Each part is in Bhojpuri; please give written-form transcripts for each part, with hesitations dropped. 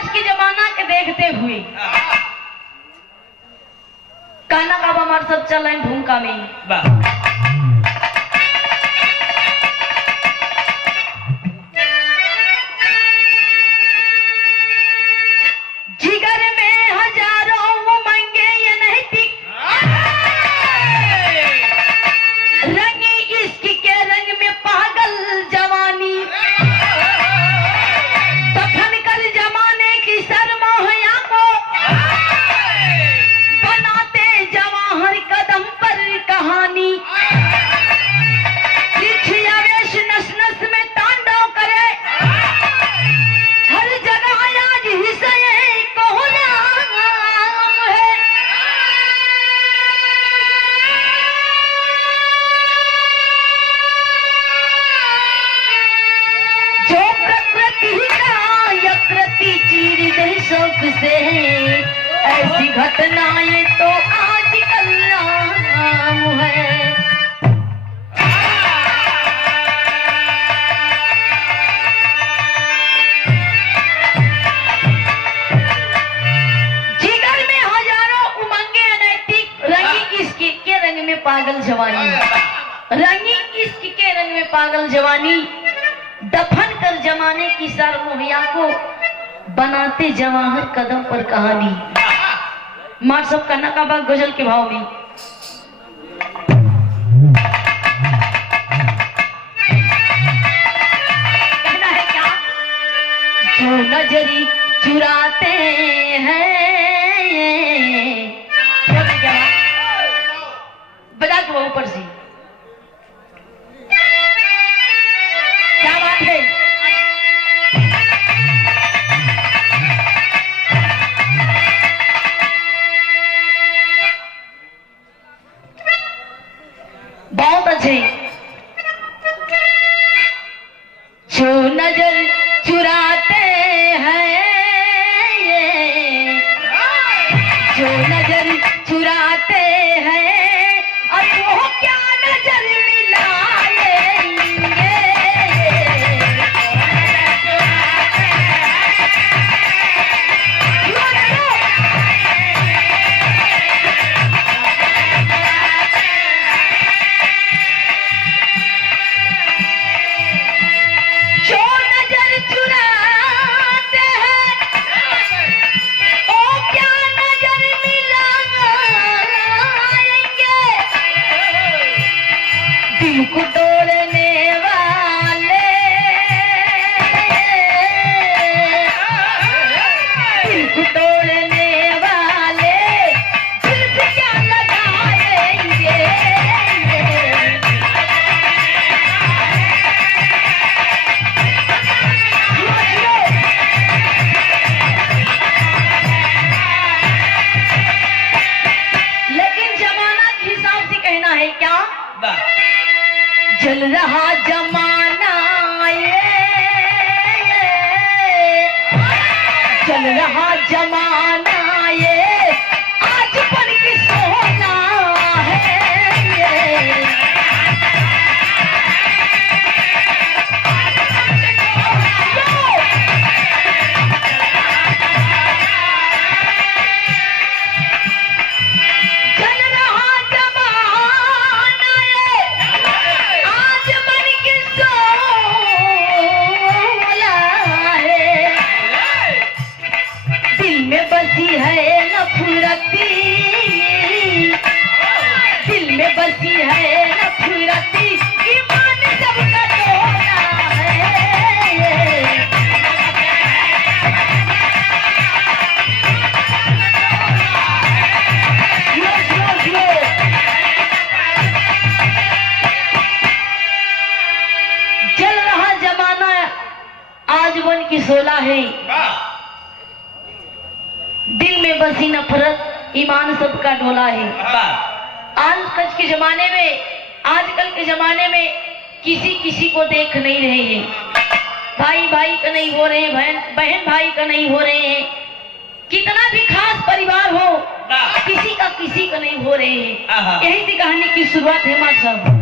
आज के जमाना के देखते हुए काना का हमारे सब चल रहे हैं भूमिका में। जिगर में हजारों उमंगे ये नहीं टिक, रंग इश्क के रंग में पागल जवानी, दफन कर जमाने की सरमोहया को, बनाते जवाहर कदम पर कहानी। आवेश नस नस में तांडव करे, हर जगह आज हिस्से को नाम है। जो प्रकृति का यकृति चीर दे शौक से, ऐसी घटनाएं तो आजकल आम है। जिगर में हजारों उमंगे अनैतिक, रंगी इश्क के रंग में पागल जवानी, रंगी इश्क के रंग में पागल जवानी, दफन कर जमाने की सार मुहैया को, बनाते जवाहर कदम पर कहानी। मार सब का नकाबा गजल के भाव में। कहना है क्या? जो नजरी चुराते हैं, क्या बजा के ऊपर से क्या बात है? बहुत अच्छे। जो नजर चुराते हैं, जो नजर चुराते हैं, अब वो क्या नजर मिलाएंगे। जो नजर चुराते हैं, ओ क्या नजर मिलाएंगे। दिल को तोड़ने वाले, दिल को तोड़ने वाले, दिल से क्या लगाएंगे। लेकिन जमाना के हिसाब से कहना है क्या? चल रहा जमाना ये, चल रहा जमाना ये, आज पर की सोना है ये। चल रहा जमाना ये, आज बन के सोला है। दिल में बसी है नफरती, दिल में बसी है नफरती, ईमान सबका टोला है। यो। चल रहा जमाना आज बन की सोला है, दिल में बसी नफरत, ईमान सबका ढोला है। आजकल के जमाने में, आजकल के जमाने में किसी किसी को देख नहीं रहे हैं। भाई भाई का नहीं हो रहे हैं, बहन भाई का नहीं हो रहे हैं। कितना भी खास परिवार हो, किसी का नहीं हो रहे हैं। यही थी कहानी की शुरुआत है मां साहब।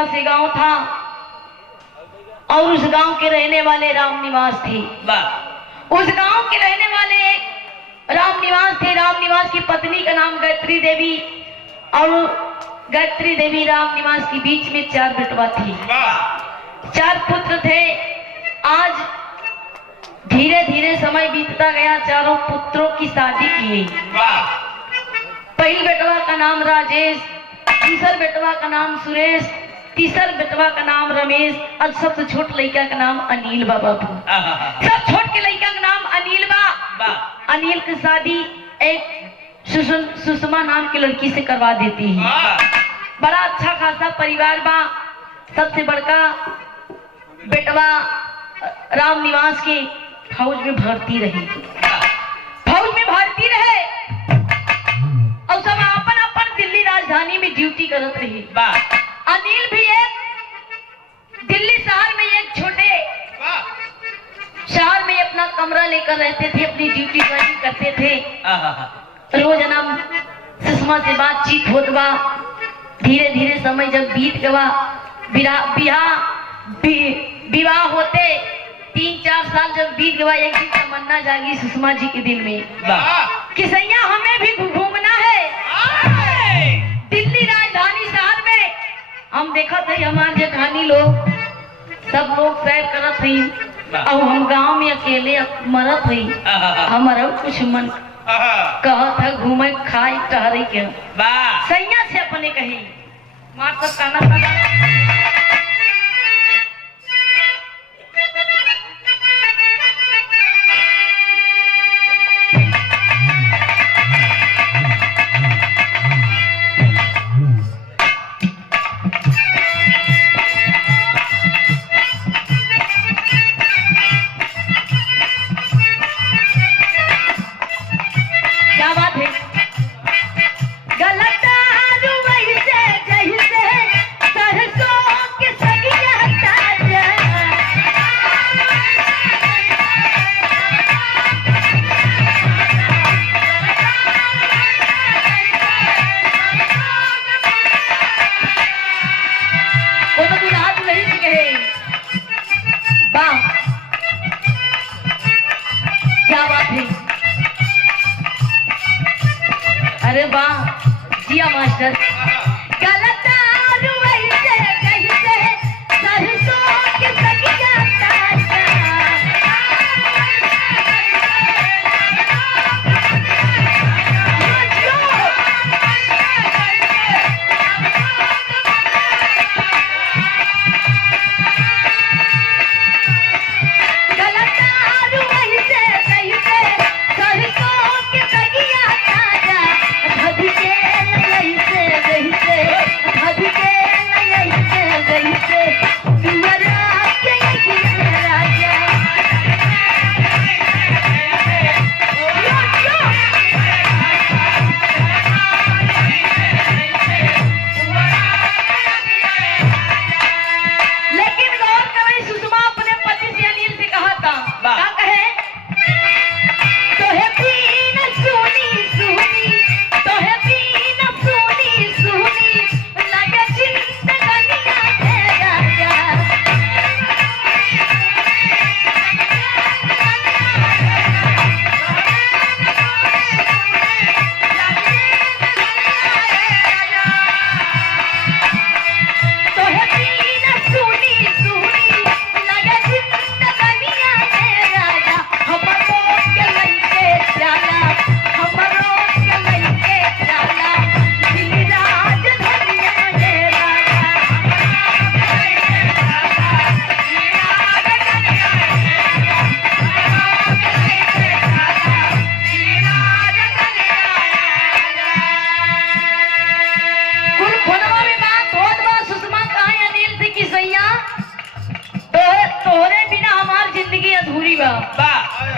छोटा से गांव था और उस गांव के रहने वाले राम निवास थे। उस गांव के रहने वाले राम निवास थे। राम निवास की पत्नी का नाम गायत्री देवी और गायत्री देवी राम निवास के बीच में 4 बेटवा थी, 4 पुत्र थे। आज धीरे धीरे समय बीतता गया, चारों पुत्रों की शादी की। पहले बेटवा का नाम राजेश, दूसर बेटवा का नाम सुरेश, तीसर बेटवा का नाम रमेश और सबसे छोट लड़का का नाम अनिल बाबा। सब छोट के लड़का का नाम अनिल बा। अनिल की शादी एक सुषमा नाम की लड़की से करवा देती है। बड़ा अच्छा खासा परिवार बा। सबसे बड़का बेटवा राम निवास के फौज में भर्ती रही, फौज में भर्ती रहे और सब अपन अपन दिल्ली राजधानी में ड्यूटी करत रही। अनिल भी एक दिल्ली शहर में एक छोटे शहर में अपना कमरा लेकर रहते थे, अपनी ड्यूटी ज्वाइन करते थे। रोजाना सुषमा से बातचीत होत बा। धीरे धीरे समय जब बीत गवा, विवाह होते 3-4 साल जब बीत गवा, एक दिन तमन्ना जागी सुषमा जी के दिल में कि सैया हमें भी घूमना है दिल्ली राजधानी शहर में। हम देखा थे हमारे जेठानी लोग सब लोग सैर करत थी और हम गांव में अकेले मरत हुई। हमारा कुछ मन कहत है घूमे खाए टहरे के। सैया से अपने कही मार सब काना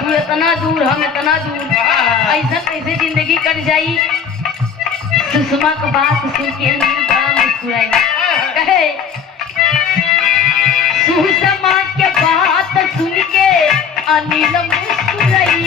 तू इतना दूर हम इतना दूर, ऐसा कैसे जिंदगी कट जाई। सुषमा को बात सुन के अनिल बड़ा मुस्कुराए, कहे सुषमा के बात सुन के अनिल मुस्कुराई।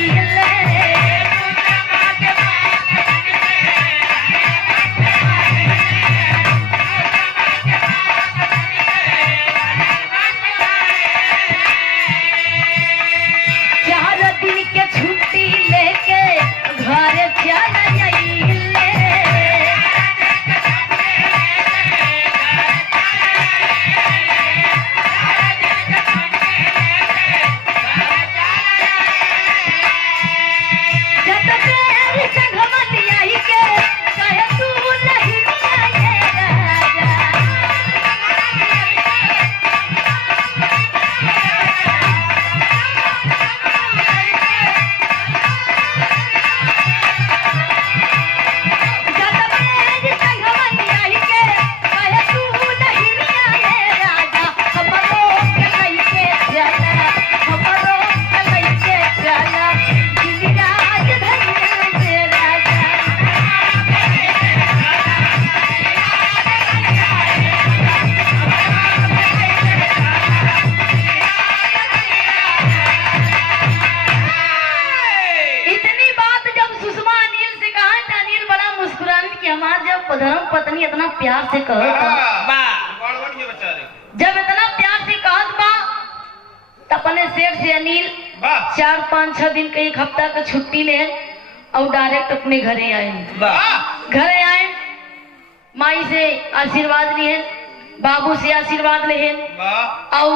पत्नी इतना प्यार से कहत बा, जब इतना प्यार से कहत बा तो अपने सेठ से अनिल 4-5-6 दिन का 1 हफ्ता का छुट्टी ले और डायरेक्ट अपने घरे आए। घरे आए, माई से आशीर्वाद लिए, बाबू से आशीर्वाद ले और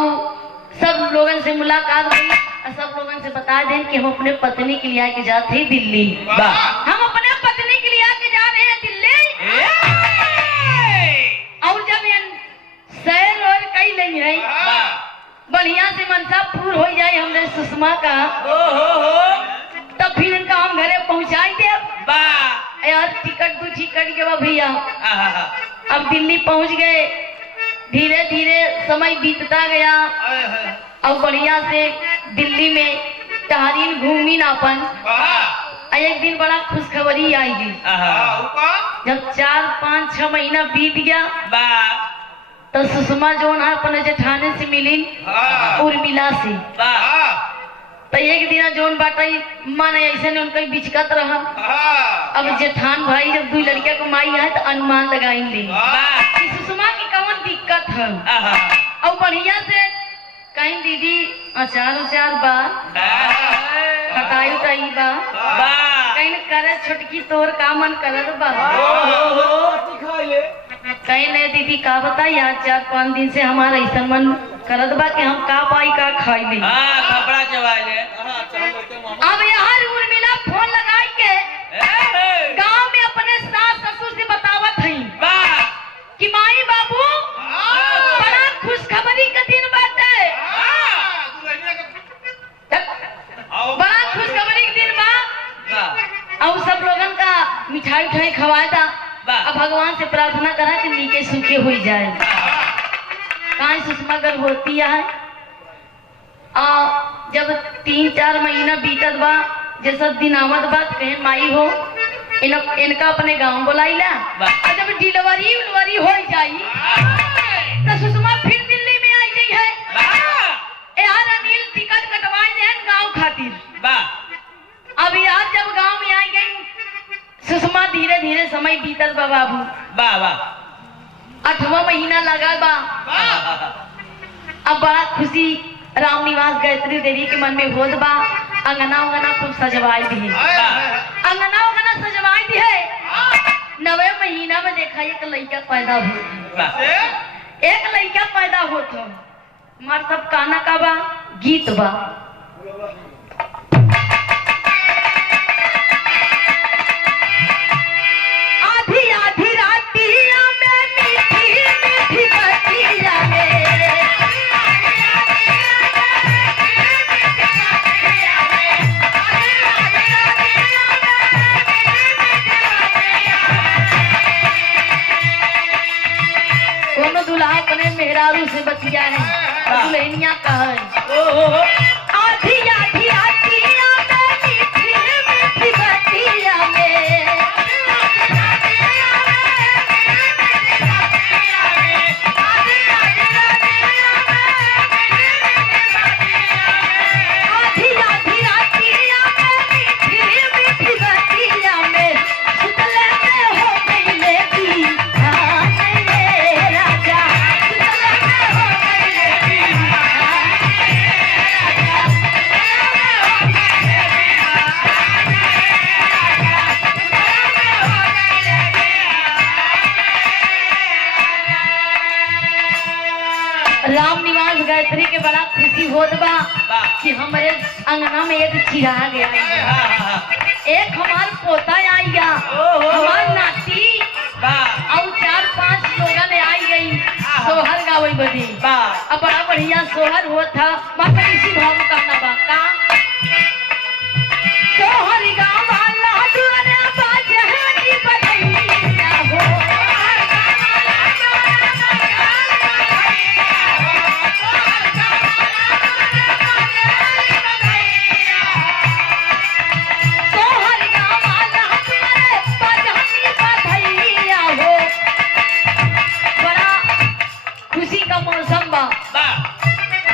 सब लोगन से मुलाकात हुई और सब लोगन से बता दें कि हम अपने पत्नी के लिए आके जाते हैं दिल्ली। हम अपने पत्नी के लिए आके जा रहे हैं दिल्ली। और जब ये सैर और कई नहीं है बढ़िया से मनसा पूर हो जाए हमने सुषमा का, तब फिर इनका हम घरे पहुंचाई दे। यार टिकट 2 टिकट के बाद भैया अब दिल्ली पहुंच गए। धीरे धीरे समय बीतता गया और बढ़िया से दिल्ली में टहरीन घूमी नापन। एक दिन बड़ा खुशखबरी आएगी। जब 4-5-6 महीना बीत गया तो सुषमा जो है अपने जेठाने से मिली उर्मिला से। तो एक दिन जोन बाटा मन ऐसे ने उनका बिचकत रहा। अब जेठान भाई जब 2 लड़किया को माई है तो अनुमान लगाएंगे कि सुषमा की कौन दिक्कत है। और बढ़िया से कहीं दीदी अचार बा, खटाई बा, कहीं करे छोटकी तोर का मन करत बा, कहीं नहीं दीदी का बताई यार 4-5 दिन से हमारा ऐसा मन करत बा कि हम का पाई का खाई ले कपड़ा चबाई ले। अब यार उर्मिला फोन लगाई के गांव में अपने सास ससुर से बतावत हई कि माई बाबू बड़ा खुशखबरी का दिन बाटे, बड़ा खुशखबरी का दिन बा और सब लोगन का मिठाई खवाए था। अब भगवान से प्रार्थना करा कि नीचे सूखे हो जाए। कहाँ सुषमा गर्भवती है। जब 3-4 महीना बीतत बा, जैसा दिन आवत बा कहे माई हो इनका अपने गांव बुलाईला। और जब डिलीवरी हो जाई तो सुषमा फिर दिल्ली में आई गई है। यार अनिल टिकट कटवाई दे गांव खातिर। अब यार जब गांव में आई गई सुषमा, धीरे धीरे समय बीतल बा बाबू। 8वां महीना लगा बा। अब बड़ा खुशी राम निवास गायत्री देवी के मन में होत बा। अंगना खूब सजवाई दी है, अंगना सजवाई दी है। 9वें महीना में देखा एक लड़का पैदा हो, एक लड़का पैदा होत हो। हमार सब काना का बा गीत बा। मेहरारू से बतिया है दुल्हनिया का है। आधी आधी रातिया में मीठी मीठी बतिया में, आधी आधी रातिया में मीठी मीठी बतिया में सुतले में हो गई लेती राजा। राम निवास गायत्री के बड़ा खुशी होत बा कि हमारे अंगना में एक चिराग गया, एक हमार पोता आईगा, हमार नाती और 4-5 लोगन आई गई सोहर गावे बदी। अब बड़ा बढ़िया सोहर होत था। माता इसी भाव में कहना बा का सोहर गावाला दुआरे बाजे की बधैया हो।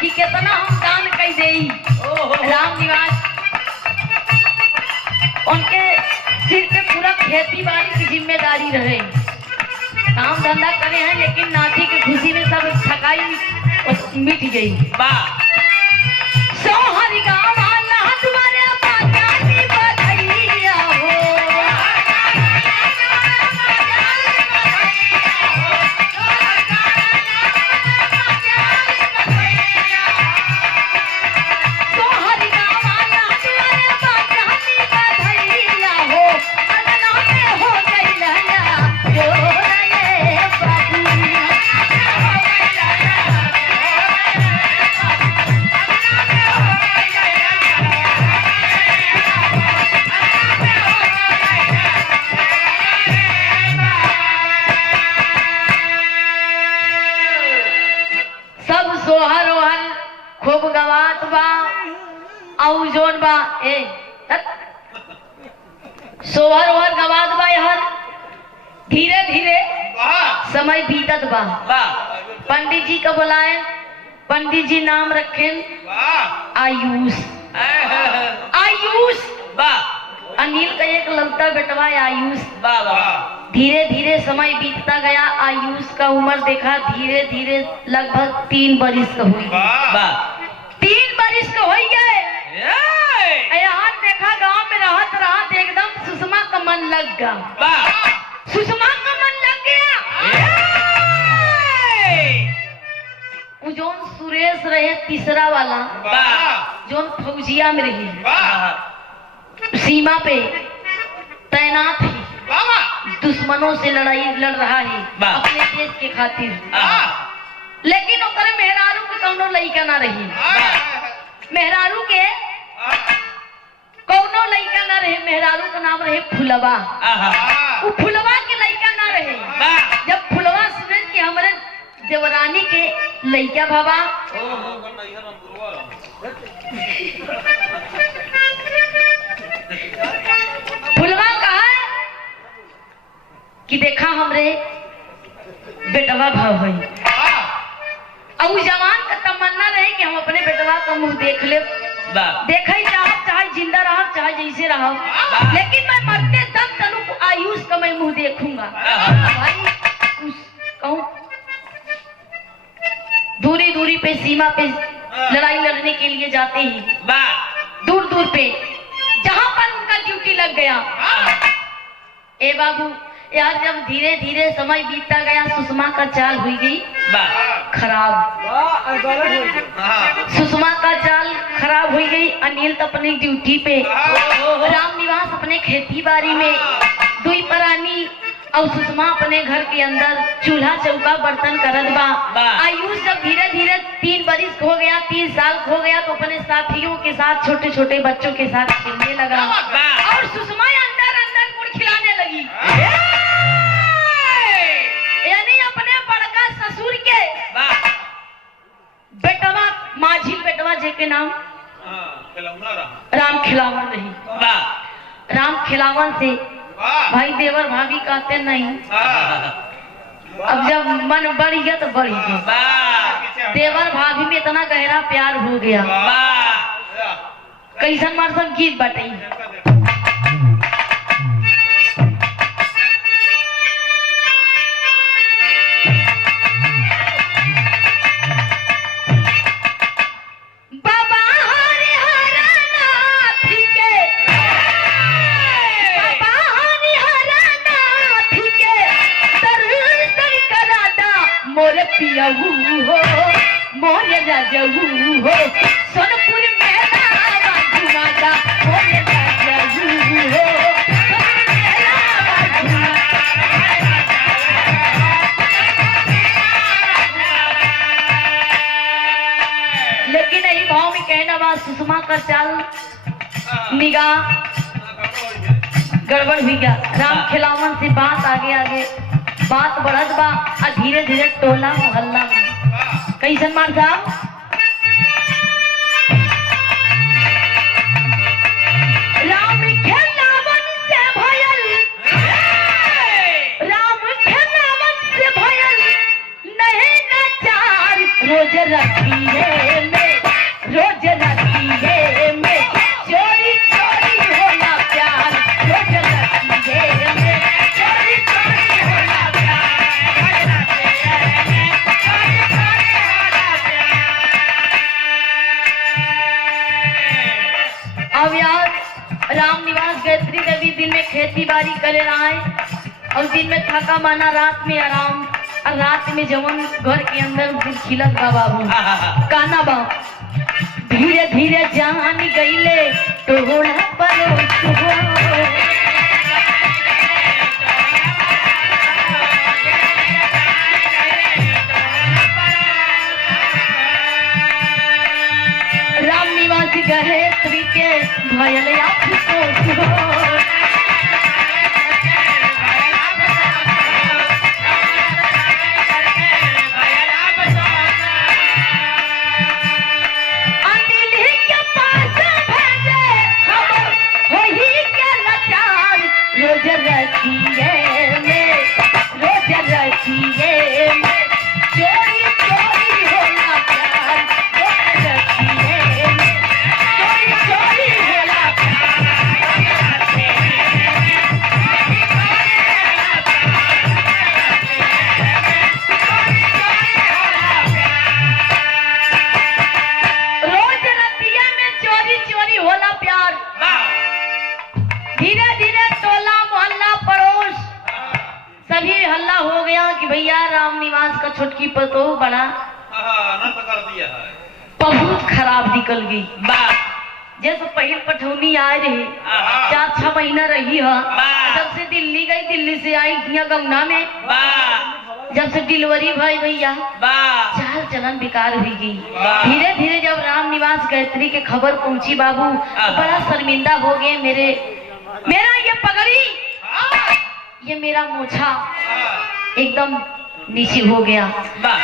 कि कितना हम दान कर देई। राम निवास उनके सिर पे पूरा खेती बाड़ी की जिम्मेदारी रहे। काम धंधा करे हैं, लेकिन नाती की खुशी में सब थकाई मिट गई। सोहर गाँव वाला तुम्हारे बाजानी बधैया हो, सोहर गाँव वाला तुम्हारे बाजानी बधैया हो, अंगना में हो गई लहला जो रे बाबू। सब सोहर ओहर खूब गवात बा, आउ जोन बा ए सोहर ओहर गवात बा। यार धीरे धीरे समय बीतत बा। पंडित जी को बुलाए, पंडित जी नाम रखे आयुष। आयुष अनिल का एक लड़का बेटवा आयुष। धीरे धीरे समय बीतता गया। आयुष का उम्र देखा धीरे धीरे लगभग 3 बरिस का हुई। 3 बरिस का हो गए। यहाँ देखा गांव में रहत रहत एकदम सुषमा का मन लग गया। सुषमा का मन लग गया। जोन सुरेश रहे तीसरा वाला, जोन फौजिया में रही, सीमा पे तैनात है, दुश्मनों से लड़ाई लड़ रहा है अपने देश के खातिर। लेकिन ओकरे मेहरारू के कौनो लड़का ना रही। मेहरारू के कौनो लड़का ना रहे। मेहरारू का नाम रहे फुलवा। वो फुलवा के लड़का ना रहे। जब फुलवा सुने कि हमारे देवरानी के लड़का बाबा फुलवा कहा कि देखा हमरे बेटवा भाव है। और जवान का तमन्ना रहे कि हम अपने बेटवा का मुंह देख ले। देखा चाहे जिंदा रहा चाहे जैसे रहा, लेकिन मैं मरते दम तक आयुष का मैं मुंह देखूंगा। भाई कहूं दूरी दूरी पे सीमा पे लड़ाई लड़ने के लिए जाते ही दूर दूर पे जहां पर उनका ड्यूटी लग गया। ए बाबू यार जब धीरे धीरे समय बीतता गया, सुषमा का चाल हुई गई खराब। सुषमा का चाल खराब हुई गई। अनिल तो अपनी ड्यूटी पे, रामनिवास अपने खेती बाड़ी में, दुई परानी और सुषमा अपने घर के अंदर चूल्हा चौका बर्तन करत बा। आयुष जब धीरे धीरे 3 बरिस हो गया, 3 साल हो गया, तो अपने साथियों के साथ छोटे छोटे बच्चों के साथ खेलने लगा। और सुषमा अंदर अंदर गुड़ खिलाने लगी। यानी अपने बड़का ससुर के बेटवा माझी बेटवा जे के नाम राम खिलावन रही। राम खिलावन से भाई देवर भाभी कहते नहीं। अब जब मन बढ़ गया तो बढ़ गया। देवर भाभी में इतना गहरा प्यार हो गया। कैसन मरसन गीत बटाई। पियाऊ हो मोरे राजू हो सोनपुर में घुमाता मोरे राजू हो। लेकिन यही भाव में कहना बात सुषमा का चाल निगाह गड़बड़ हुई गया। राम खिलावन से बात आगे आगे बात बढ़त बा। धीरे धीरे टोला मोहल्ला में कैसन मार साहब राम खिलावन से भयल, राम खिलावन से भयल नहीं नचार। रोज रखिए में, रोज रखिए में चोरी चोरी होला प्यार। रोज रखिए में चोरी चोरी होला प्यार। राम निवास गायत्री देवी दिन में खेती बाड़ी करे रहा है और दिन में थका माना, रात में आराम, और रात में जवन घर के अंदर दिल खिलत बा बाबू काना बा। धीरे धीरे जान गईले टोला राम निवास गायत्री के भयल छोटकी पतो बड़ा कर दिया है, बहुत खराब निकल गई। जैसे पहले पठौनी आए रहे 4-6 महीना रही है, जब से दिल्ली गई, दिल्ली से आई यहाँ गंगा में, जब से डिलीवरी भाई भैया चाल चलन बेकार हुई गई। धीरे धीरे जब राम निवास गायत्री के खबर पहुंची बाबू, बड़ा शर्मिंदा हो गए। मेरा ये पगड़ी, ये मेरा मोछा एकदम नीचे हो गया। मैं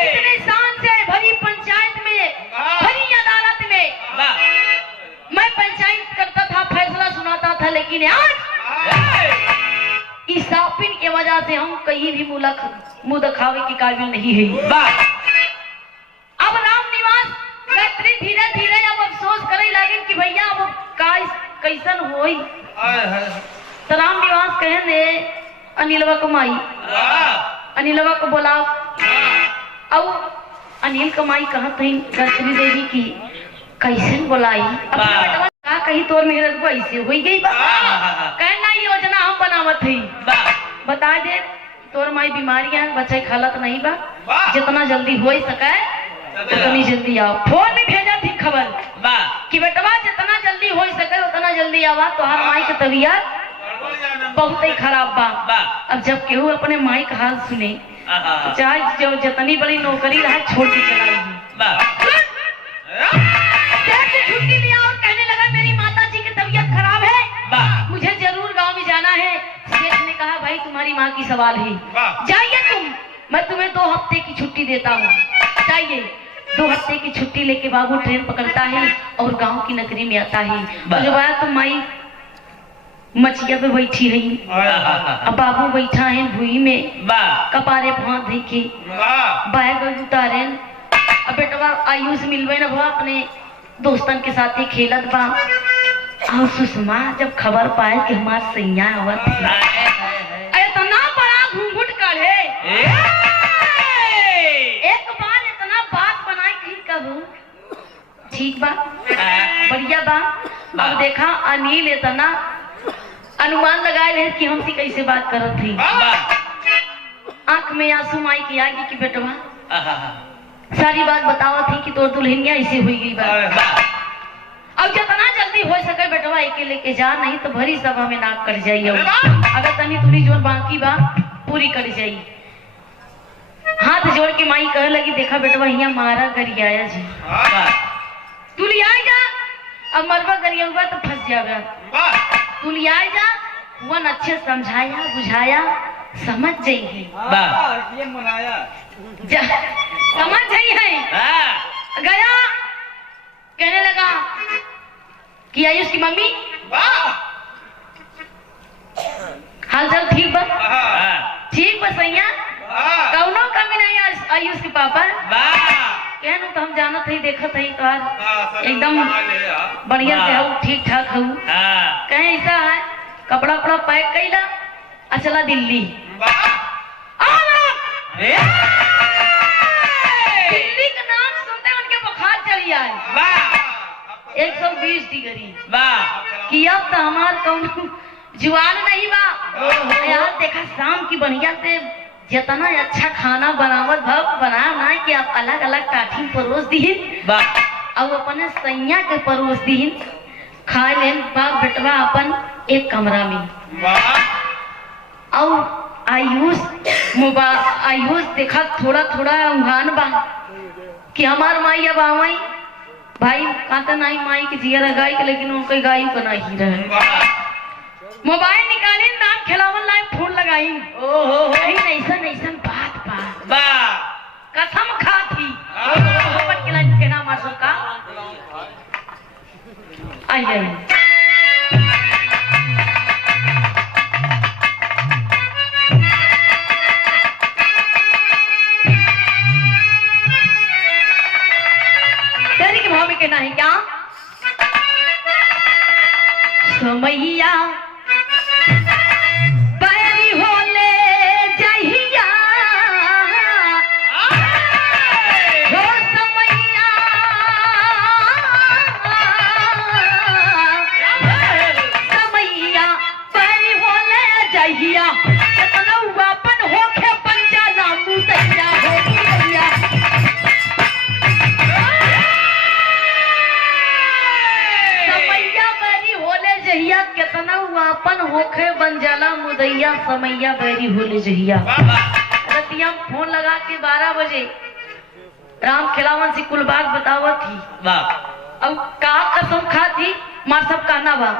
कितने शान से भरी पंचायत में, भरी अदालत में मैं पंचायत करता था, फैसला सुनाता था, लेकिन आज इस सापिन की वजह से हम कहीं भी मुंह दिखावे के काबिल नहीं है। अब राम निवास गायत्री धीरे धीरे अब अफसोस करे लगे कि भैया अब कैसन होई। तो राम निवास कहे ने अनिलवा को माई, अनिलवा को बोलाओ। अब अनिल को माई कहत है गायत्री देवी की कैसे बोलाई। अब का कही तोर मेहरत को ऐसे हो गई बा, कहना योजना हम बनावत है, बता दे तोर माई बीमारियां बच्चे खालत नहीं बा, जितना जल्दी हो सके उतनी जल्दी आओ। फोन में भेजा थी खबर कि बेटवा जितना जल्दी हो सके उतना जल्दी आवा, तो हर माई की तबीयत बहुत ही खराब बा। अब जब केहू अपने माई का हाल सुने, चाहे जो जितनी बड़ी नौकरी रहा छोड़ के चला छुट्टी लिया और कहने लगा मेरी माता जी की तबीयत खराब है, मुझे जरूर गांव में जाना है। सेठ ने कहा भाई तुम्हारी माँ की सवाल है, जाइए तुम, मैं तुम्हें 2 हफ्ते की छुट्टी देता हूँ, जाइए। 2 हफ्ते की छुट्टी लेके बाबू ट्रेन पकड़ता है और गांव की नगरी में आता है। जो बात तो माई मछिया पे बैठी रही, अब बाबू बैठा है भूई में, कपारे भाव देखे बैग उतारे। अब बेटवा आयुष मिलवे न भा अपने दोस्तन के साथ ही खेलत बा। और सुषमा जब खबर पाए कि हमार सैया आवत इतना बड़ा घूंघट करे, एक बार इतना बात बनाई कहीं कहूँ ठीक बा बढ़िया बा। अब देखा अनिल इतना अनुमान लगाए रहे कि हमसे कैसे बात करत थी। आंख में आंसू माई की आगे की बेटवा सारी बात बतावा थी कि तोर दुल्हनिया ऐसे हुई गई बात। अब जितना जल्दी हो सके बेटवा एके लेके जा, नहीं तो भरी सभा में नाक कर जाइए। अगर तनी तुरी जोर बाकी बा पूरी कर जाई। हाथ जोड़ के माई कह लगी देखा बेटवा यहाँ मारा गरियाया जी, तू लिया जा, अब मरवा गरिया हुआ तो फंस जाएगा, तू लिया जा। वन अच्छे समझाया बुझाया समझ जाइए, समझ जाइए। गया कहने लगा कि आयुष की मम्मी हाल चाल ठीक बा, ठीक बा सैया, कौनो कमी नहीं आयुष के पापा। कहना तो हम जानत ही देखत ही तो एकदम बढ़िया से हूँ, ठीक ठाक हूँ। कहे ऐसा है कपड़ा वपड़ा पैक कैला और चला दिल्ली। दिल्ली का नाम सुनते उनके बुखार चढ़ दिया है। वाह 120 डिग्री। वाह कि अब तो हमार कौन जुआन नहीं बा यार। देखा शाम की बढ़िया से जितना अच्छा खाना बनावत भव बना ना कि आप अलग अलग काठी परोस दीन और अपने सैया के परोस दीन खाए लेन बाप बेटवा अपन एक कमरा में। और आयुष देखा थोड़ा थोड़ा उहान बा कि हमार माई अब आवई भाई कहते नहीं माई की जिया गाय के लेकिन उनके गाय को नहीं रहे। मोबाइल निकाली नाम खिलावन लाई फोन लगाई। ओहो ऐसा बात बा कसम खाती मोहब्बत के लाइन कहना मार का आई तेरी के भाव में कहना है क्या समैया कितना वापन होखे बन जाला मुदैया समैया बैरी होले जहिया। रतिया फोन लगा के 12 बजे राम खिलावन से कुल बात बतावत थी। अब का कसम खा थी मार सब कहना बा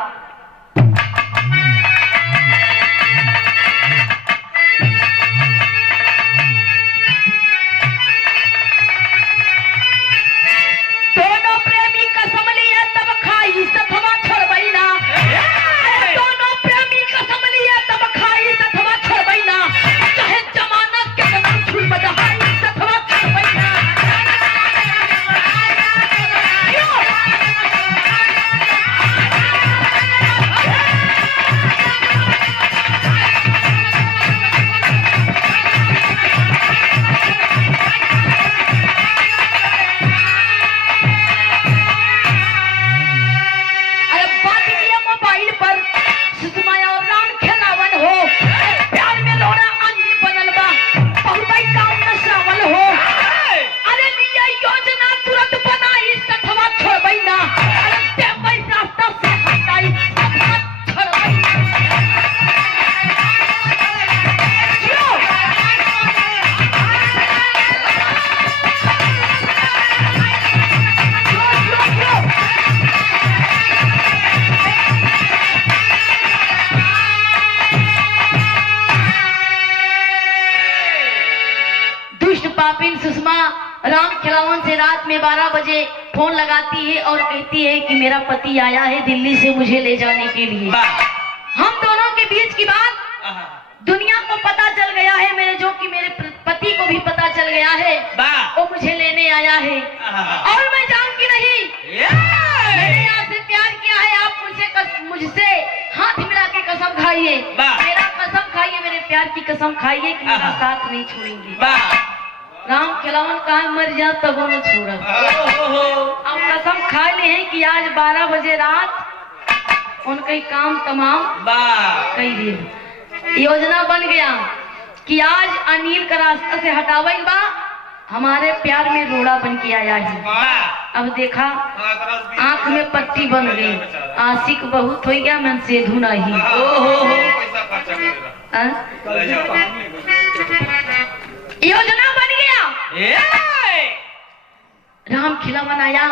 दोनों प्रेमी कसम लिया तब खाई सथवा छोड़बई ना। दोनों प्रेमी कसम लिया तब खाई सथवा छोड़बई ना। चाहे जमाना कितना छुल बदहाई सथवा छोड़बई ना। सुषमा राम खिलावन से रात में 12 बजे फोन लगाती है और कहती है कि मेरा पति आया है दिल्ली से मुझे ले जाने के लिए। हम दोनों के बीच की बात दुनिया को पता चल गया है मेरे जो कि मेरे पति को भी पता चल गया है वो मुझे लेने आया है और मैं जानती नहीं मैंने आपसे प्यार किया है। आप मुझसे हाथ मिला के कसम खाइए मेरा कसम खाइए मेरे प्यार की कसम खाइए कि मेरा साथ नहीं छोड़ेंगे। राम खिलावन कहा मर जा तब न छोड़ा। हम कसम खा ले हैं कि आज 12 बजे रात उनका काम तमाम कई दिन योजना बन गया कि आज अनिल का रास्ता से हटावे बा हमारे प्यार में रोड़ा बन के आया है। अब देखा आंख में पट्टी बन गई आशिक बहुत हो गया मन से धुना ही। योजना बन गया राम खिलावन आया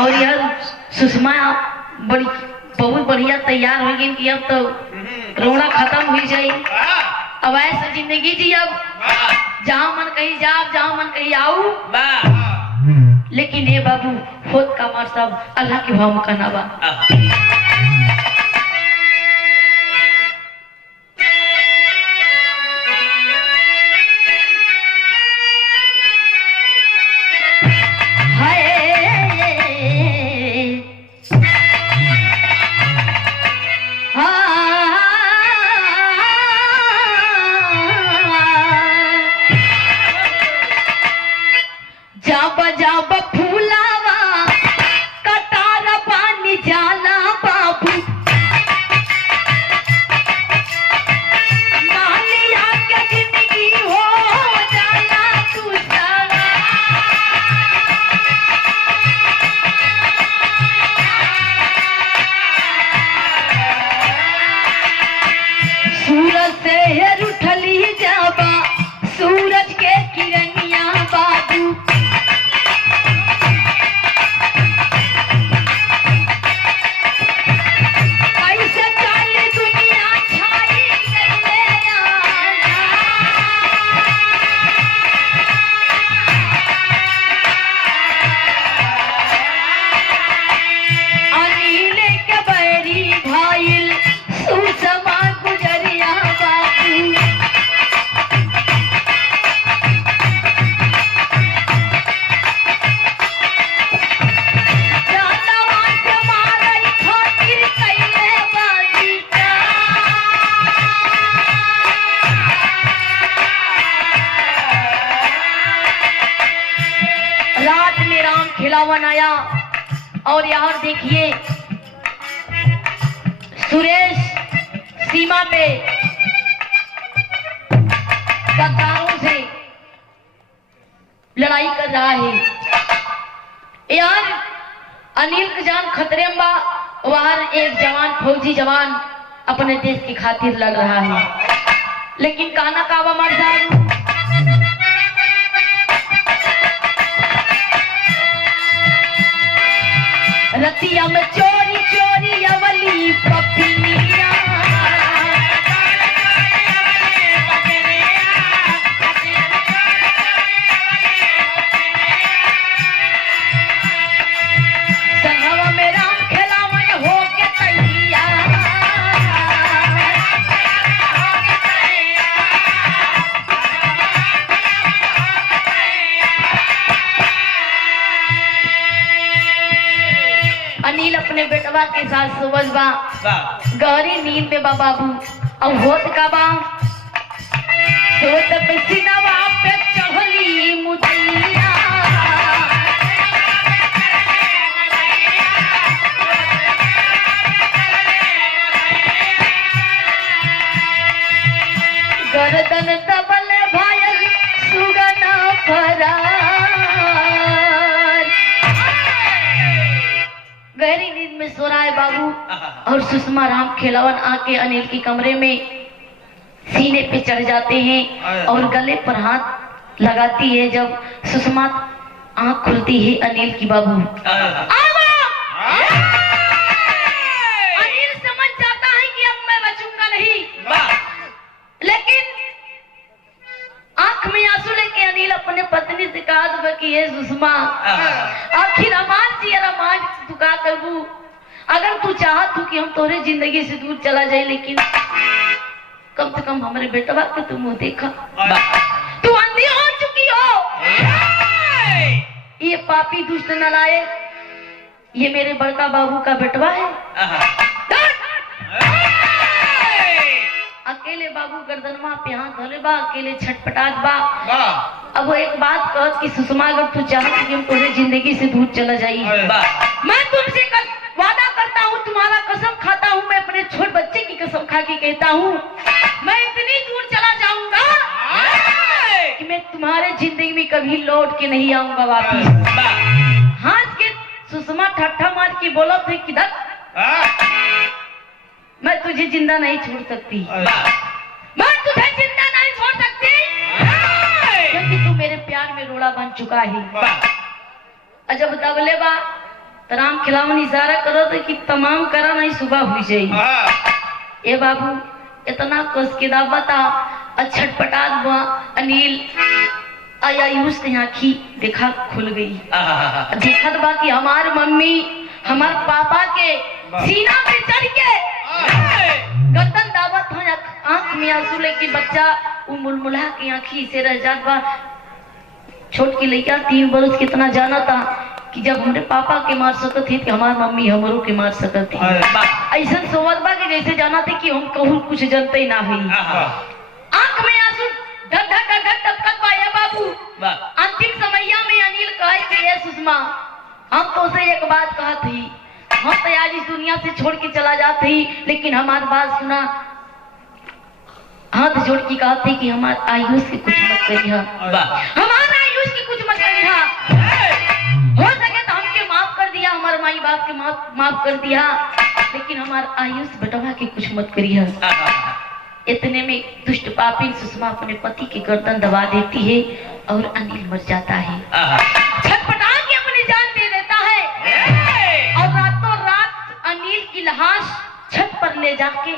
और यह सुषमा बड़ी बहुत बढ़िया तैयार हो गई कि अब तो रोना खत्म हुई जाए। अब ऐसा जिंदगी जी अब जहाँ मन कहीं जाओ जहाँ मन कहीं आओ। लेकिन ये बाबू खुद का मर सब अल्लाह के भाव में कहना बा। जब खिलावन आया और यहाँ देखिए सुरेश सीमा पे गद्दारों से लड़ाई कर रहा है। यार अनिल का जान खतरे में बा, वहां एक जवान फौजी जवान अपने देश की खातिर लड़ रहा है, लेकिन काना कावा मर जाए। रतिया में चोरी चोरी अवली पपिया संगवा में राम खिलावन हो के तैया अनिल अपने बेटवा के साथ सुबह बा गहरी नींद में बा बाबू। अब होत का बा सोत पे सिनवा पे चढ़ली मुदैया गर्दन दबल भायल सुगना फरार। गहरी नींद में सो रहा है बाबू और सुषमा राम खिलावन आके अनिल के कमरे में सीने पे चढ़ जाते हैं और गले पर हाथ लगाती है। जब सुषमा आंख खुलती है अनिल की बाबू अनिल समझ जाता है कि अब मैं बचूंगा नहीं, लेकिन आंख में आंसू लेके अनिल अपने पत्नी से कहा कि ये सुषमा आखिर अमान जी अमान तू का करबू, अगर तू चाहत तू कि हम तोरे जिंदगी से दूर चला जाए, लेकिन कम से कम हमारे बेटवा के तुम मुंह देखा, तू अंधी हो चुकी हो। ये पापी दुष्ट नालायक ये मेरे बड़का बाबू का बेटवा है। अकेले बाबू गर्दनमा पे हाथ धोले बा, अकेले छटपटात बा। अब वो एक बात कहत कि सुषमा अगर तू चाहत कि हम तोरे जिंदगी से दूर चला जाइए, मैं तुमसे वादा करता हूँ, तुम्हारा कसम खाता हूँ, मैं अपने छोटे बच्चे की कसम खा के कहता हूँ, मैं इतनी दूर चला जाऊंगा कि मैं तुम्हारे जिंदगी में कभी लौट के नहीं आऊंगा वापिस। हंस के सुषमा ठट्ठा मार के बोला थे किधर मैं तुझे जिंदा नहीं छोड़ सकती, मैं तुझे जिंदा नहीं छोड़ सकती, क्योंकि तू मेरे प्यार में रोड़ा बन चुका है। अजब दबले बा राम खिलावन इशारा करो तो कि तमाम करा नहीं सुबह हुई जाए। ए बाबू इतना कस के दाबता छटपटात बुआ अनिल आयुष की आँखी देखा खुल गई। देखत बा कि हमार मम्मी हमार पापा के सीना पे चढ़ के गर्दन दावत हो, आंख में आंसू लेके बच्चा वो मुलमुला की आंखी से रह जात बा। छोट की लड़का 3 बरस कितना जाना था कि जब हमरे पापा के मार सकत थी कि हमार मम्मी हमरों के मार सकत थी। ऐसा सोवत बा कि जैसे जाना थे कि हम कहूँ कुछ जनते ही ना हुई। आंख में आंसू ढक ढक ढक ढक टपकत बा। ये बाबू अंतिम समैया में अनिल कहे कि ये सुषमा हम तो से एक बात कहा थी, हम तो आज इस दुनिया से छोड़ के चला जाते ही, लेकिन हमारी बात सुना, हाथ जोड़ के कहते कि हमारे आयुष की कुछ मत करिए, हमारे आयुष की कुछ मत करिए, हो सके तो हमके माफ कर दिया, हमारे माई बाप के माफ कर दिया, लेकिन हमारे आयुष बेटवा की कुछ मत करिए। इतने में दुष्ट पापी सुषमा अपने पति की गर्दन दबा देती है और अनिल मर जाता है। छटपटा के अपनी जान दे देता है और रातों रात अनिल की लाश छत पर ले जाके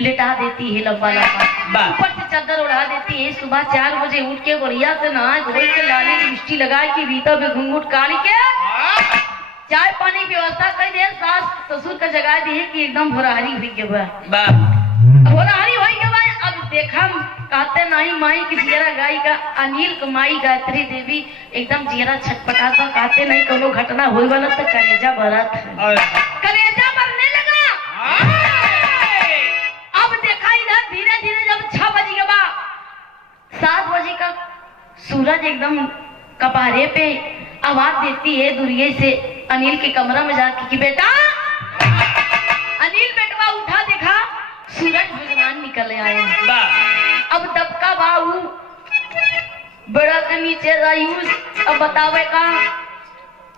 लेटा देती है, लंबा लंबा ऊपर से चादर उड़ा देती है। सुबह 4 बजे उठ के बढ़िया से नहा धोई के लाली लिपस्टिक लगा के भीतर में घूंघट काढ़ के चाय पानी की व्यवस्था कर दे। सास ससुर का जगा दी है कि एकदम भोरहरी हुई के बा भोरहरी हुई के बा। अब देखा कहते नहीं माई की जियरा गाय का अनिल को माई गायत्री देवी एकदम जियरा छटपटा सा कहते नहीं कोनो घटना हुई वाला तो कलेजा भरत कलेजा भरने लगा। अब देखा इधर धीरे धीरे जब 6 बजे के बाद 7 बजे का सूरज एकदम कपारे पे आवाज देती है दूरिये से अनिल के कमरा में जाके कि बेटा। अनिल बेटवा उठा, देखा सूरज भगवान निकल आए। अब दबका बाबू बड़ा के नीचे आयुष। अब बतावे का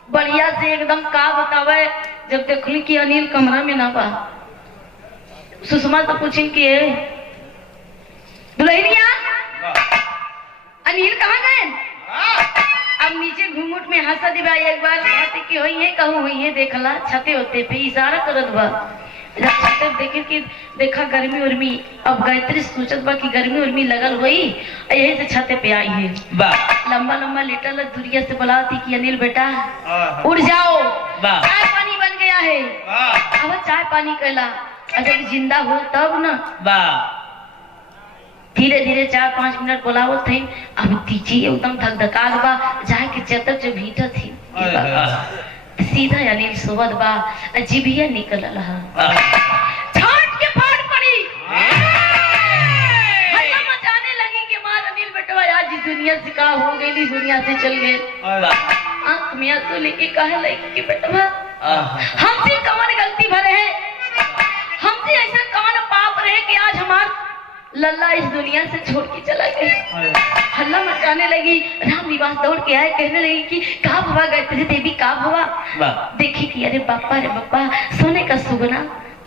बढ़िया से एकदम का बतावे। जब देखली कि अनिल कमरा में ना बा, सुषमा तो पूछें कि दुल्हनिया अनिल कहाँ गए। अब नीचे घूंघट में हंसा दिवा एक बार कहते कि होई है कहूँ होई है। देखला छते होते पे इशारा करत बा। जब छते देखे कि देखा गर्मी उर्मी। अब गायत्री सोचत बा कि गर्मी उर्मी लगल हुई, यही से छते पे आई है। लंबा लंबा लेटल दुरिया से बुलाती कि अनिल बेटा उठ जाओ, चाय पानी बन गया है। अब चाय पानी कहला जब जिंदा हो तब ना। धीरे धीरे 4-5 मिनट बोलावो थे। अब तीची एकदम धक धकाल बा जाए के चतर जो भीतर थी सीधा अनिल सोवत बा। जीभिया निकल रहा छाट के फाड़ पड़ी। हल्ला मचाने लगी कि मार अनिल बेटवा आज इस दुनिया से का हो गई, दुनिया से चल गए। आंख में आंसू लेके कहे लगी कि बेटवा हमसे कौन गलती भरे है, हमसे ऐसा कौन पाप रहे कि आज हमार लल्ला इस दुनिया से छोड़ के चला गया। हल्ला मचाने लगी। राम निवास दौड़ के आए, कहने लगी कि का भवा गायत्री देवी का भवा। देखी कि अरे बापा रे बापा सोने का सुगना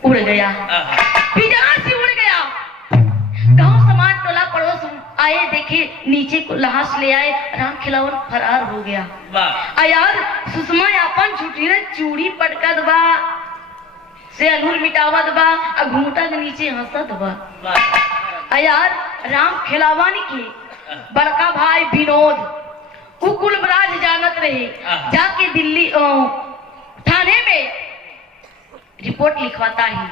उड़ गया, बिजली से उड़ गया। गांव समाज टोला पड़ोस आए, देखे नीचे को लाश ले आए। राम खिलावन फरार हो गया। यार सुषमा अपन छुट्टी ने चूड़ी पटकत बा से अलूर मिटावत बा, घूंघटा के नीचे हंसत बा। यार राम खिलावन के बड़का भाई विनोद कुलबराज जानत रहे, जाके दिल्ली थाने में रिपोर्ट लिखवाता है।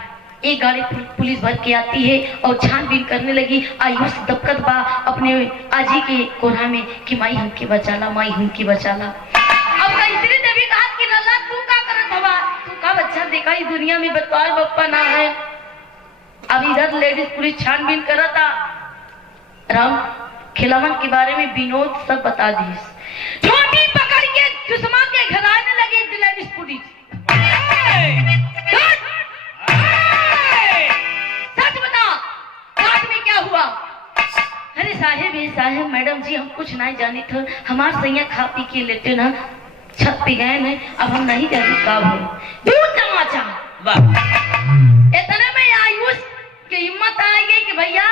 एक गाड़ी पुलिस भर के आती है और छानबीन करने लगी। आयुष दबकत बा अपने आजी के कोरा में कि माई हमके बचाला, माई हमके बचाला। अब गायत्री देवी कहा कि लल्ला तू का करत हवा, तू का बच्चा देखा इस दुनिया में बतवार बप्पा ना है। अब इधर लेडीज पुलिस छानबीन करता। राम खिलावन के बारे में विनोद सब बता दी। छोटी पकड़ के सुषमा के घर आने लगी लेडीज पुलिस। सच बता बाद में क्या हुआ। अरे साहेब मैडम जी हम कुछ नहीं जानी थे, हमार सैया खा पी के लेटे ना छत पे गए न, अब हम नहीं जाने का हो। तमाचा इतने में आयुष की हिम्मत आ गई कि भैया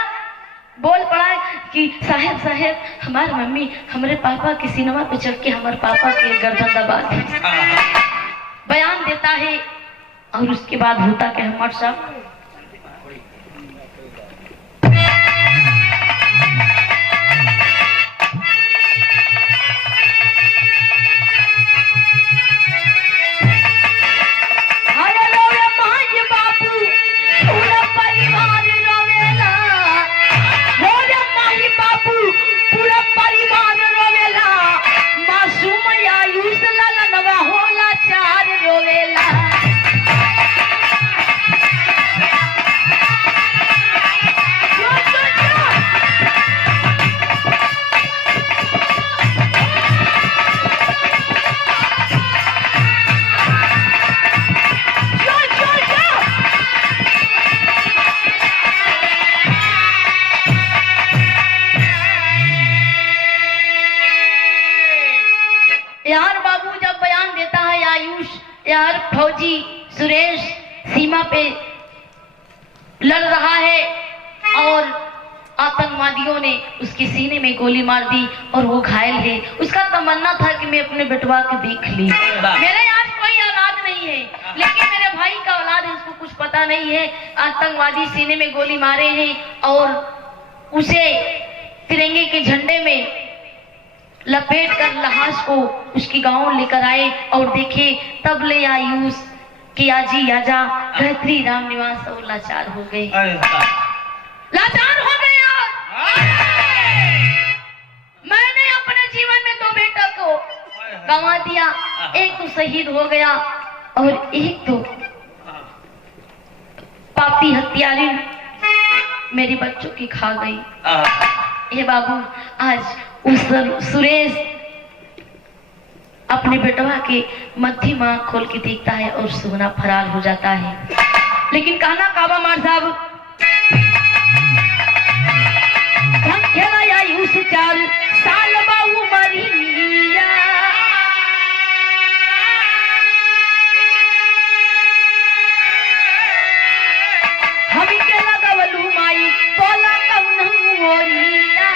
बोल पड़ा कि साहेब हमारे मम्मी हमारे पापा के सिनेमा पे चढ़ के हमारे पापा के गर्दन दबा दी। बयान देता है और उसके बाद होता क्या हमारे साहब यार फौजी सुरेश सीमा पे लड़ रहा है और आतंकवादियों ने उसके सीने में गोली मार दी और वो घायल है। उसका तमन्ना था कि मैं अपने बेटवा को देख ली। मेरे आज कोई औलाद नहीं है, लेकिन मेरे भाई का औलाद है, उसको कुछ पता नहीं है। आतंकवादी सीने में गोली मारे हैं और उसे तिरंगे के झंडे में लपेट कर लाश को उसकी गांव लेकर आए और देखे तब ले आयुष कि आजी आजा गायत्री राम निवास और लाचार हो गए, लाचार हो गए। मैंने अपने जीवन में 2 बेटा को गंवा दिया, एक तो शहीद हो गया और एक तो पापी हत्यारी मेरे बच्चों की खा गई। ये बाबू आज उस सुरेश अपने बेटवा के मध्य माँ खोल के देखता है और सोना फरार हो जाता है। लेकिन कहना काबा मार साहब उस 4 साल बाबू मरिया हम के लगवलू माई बोला कौन मोरिया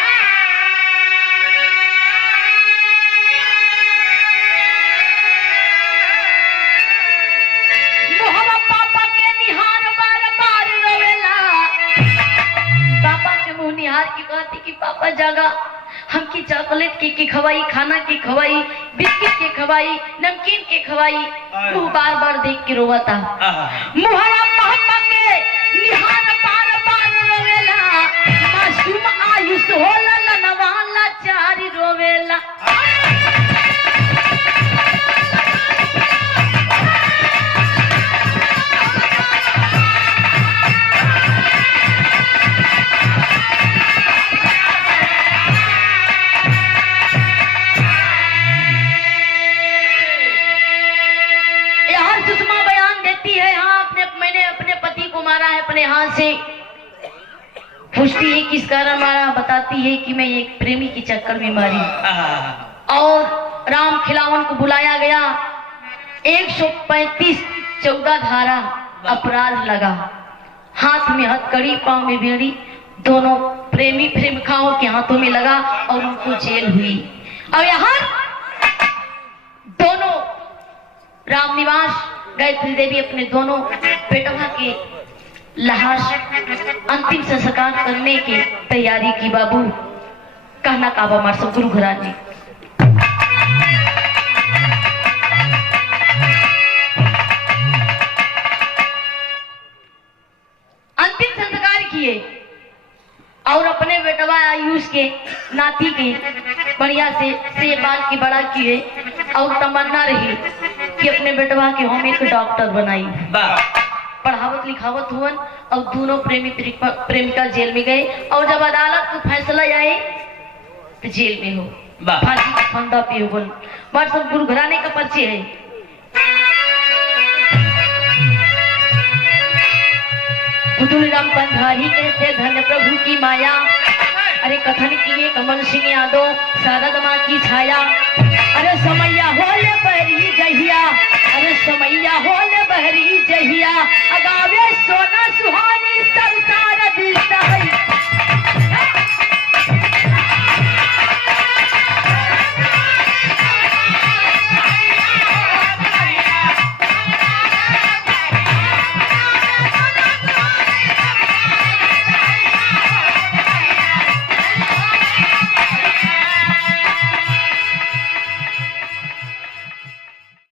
मोहब्बत पापा के निहार बार बार रोवेला। पापा के मुंह निहार की कहती कि पापा जगा हमकी चॉकलेट के खवाई, खाना के खवाई, बिस्किट के खवाई, नमकीन के खवाई। मुंह बार बार देख के रोवता। मुहरा पापा के निहार बार बार रोवेला। मासूम आयुष होला लनवाला चारी रोवेला। सुषमा बयान देती है, हाँ मैंने अपने पति को मारा है अपने हाथ से। पूछती है किस कारण मारा, बताती है कि मैं एक प्रेमी के चक्कर में मारी। और राम खिलावन को बुलाया गया। 135 14 धारा अपराध लगा। हाथ में हथकड़ी, पांव में बेड़ी, दोनों प्रेमी प्रेमिकाओं के हाथों में लगा और उनको जेल हुई। और यहाँ दोनों रामनिवास गायत्री देवी अपने दोनों बेटवा के लाश अंतिम संस्कार करने की तैयारी की। बाबू कहना काबा मार सब गुरु घराने अंतिम संस्कार किए और अपने बेटवा आयुष के नाती के बढ़िया से बाल की बड़ा किए। और तमन्ना रही कि अपने बेटवा के हम एक डॉक्टर बनाई। पढ़ावत लिखावत हुआ और दोनों प्रेमी प्रेमिका जेल में गए। और जब अदालत का फैसला आए तो जेल में हो, फांसी का फंदा पे हो। बोल बात सब गुरु घराने का परिचय है। पुतुल राम पंधारी कैसे धन्य प्रभु की माया। अरे कथन किए कमल सिंह यादव शारद माँ की छाया। अरे समैया होले बहरी जहिया, अरे समैया होले बहरी जहिया, अगावे सोना सुहानी